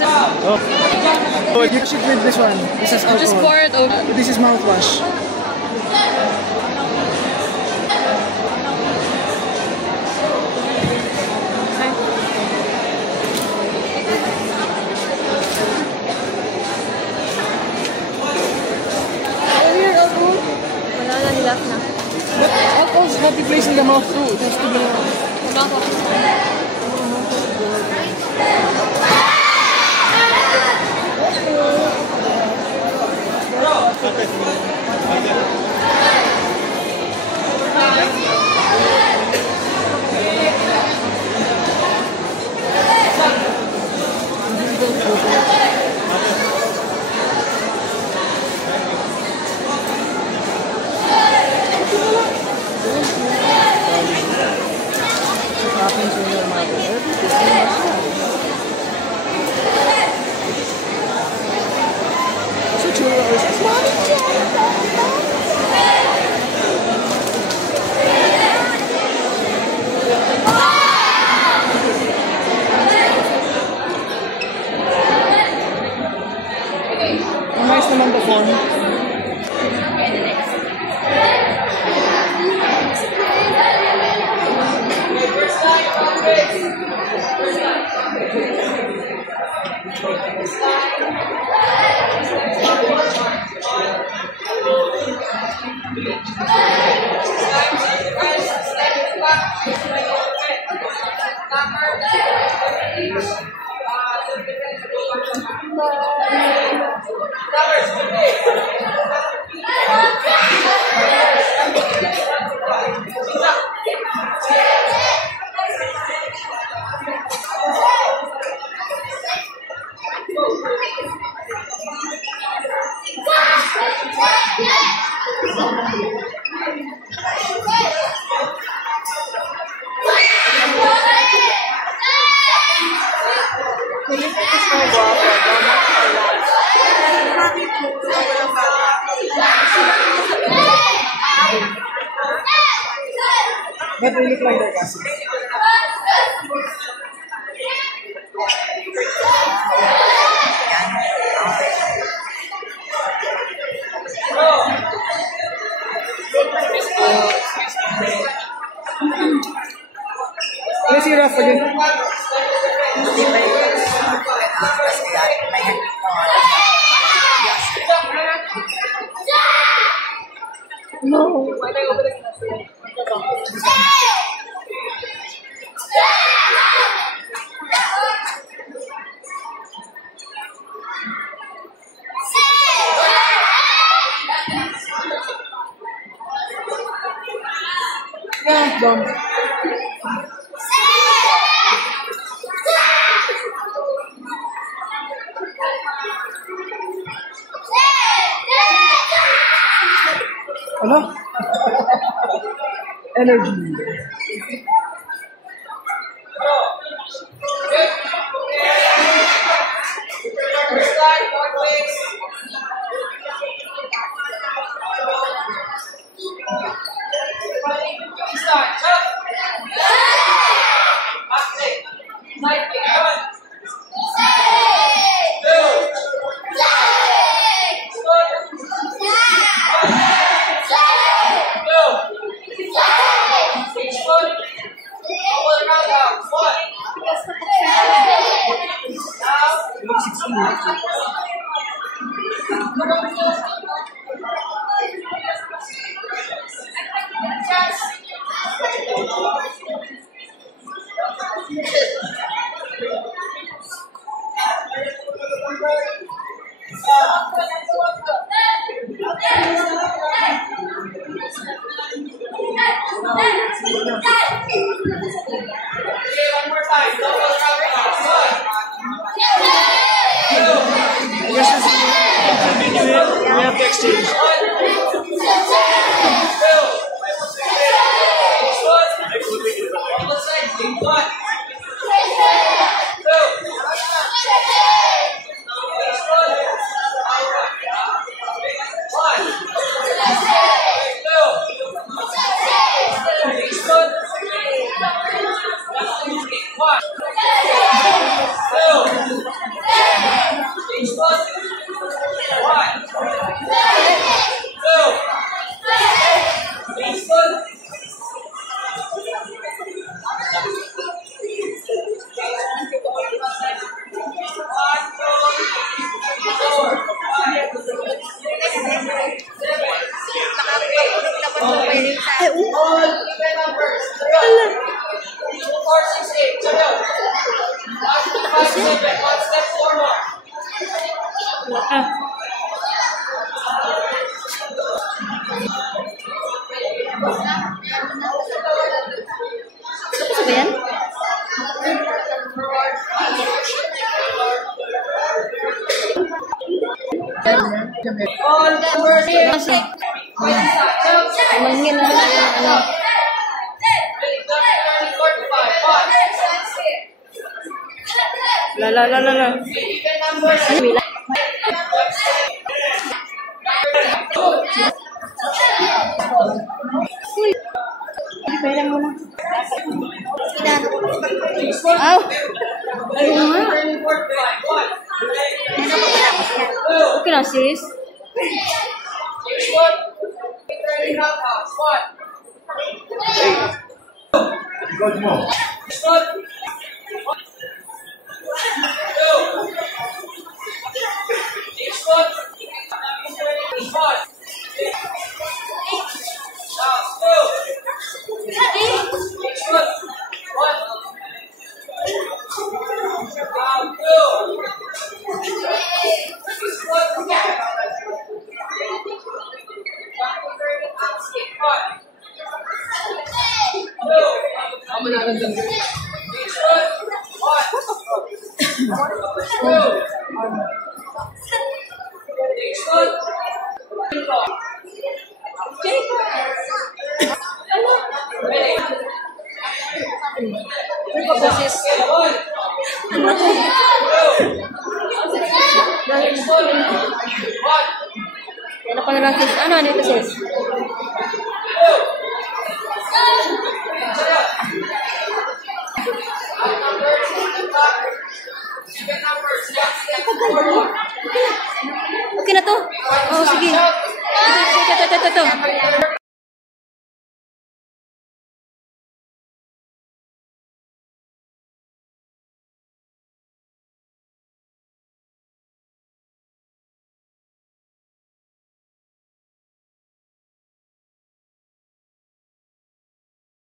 nice. Oh, you should with this one. This is alcohol. Just pour it over. This is mouthwash. But alcohol is not the place in the mouth too. It has to be nice naman the form. But they look like their cousins. Let's see Raf again. No. Yeah, dumb. Hello? Energy. Ah. Tapos ba yan? Kasi, mangin na ano. La. Ano mila? Pailan mo na. Aw! Ayun nga. Okay na, sis. Ano pa na lang sis? Ano ito sis? Okay na to. Oh, sige. Ito.